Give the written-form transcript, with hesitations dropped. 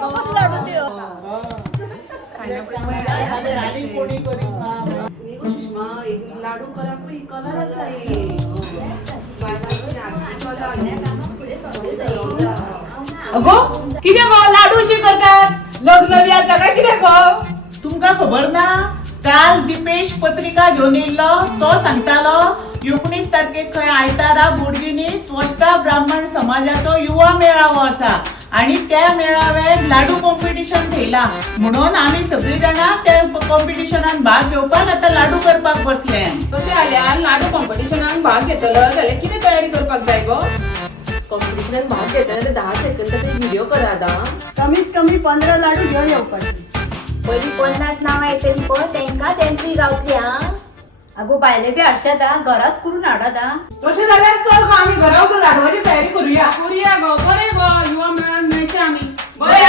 लाडू दियो सुषमा एक लाडू कराक कलर आसा अगो कितें गो लाडू अशी करतात लग्न बी आसा काय कितें गो तुमका खबर ना काल दिपेश पत्रिका घेऊन येयल्लो तो सांगतालो 19 तारखेक खंय आयतारा बोडगिनीत वस्ता ब्राह्मण समाजाचो युवा मेळावो आसा आणि त्या मेळाव्यात लाडू कॉम्पिटिशन ठेयला म्हणून आम्ही सगळी जाणां त्या कॉम्पिटिशनान भाग घेवपाक आता लाडू करपाक बसले तशें जाल्यार लाडू कॉम्पिटिशनाक भाग घेतलो जाल्यार कितें तयारी करपाक जाय गो कॉम्पिटिशनात भाग घेताना 10 सेकंदाचा व्हिडिओ करा आता कमीत कमी 15 लाडू घेऊन येवपाचे पहिली 50 नावां येतली पळय तेंकाच एंट्री गावतली हा अगो बायले बी हाडशात घराच करून हाडात तशें जाल्यार चल गो आमी घरा वचून लाडवाची तयारी करूया करूया गो बरें गो युवा मेळान मेळचे आमी बरें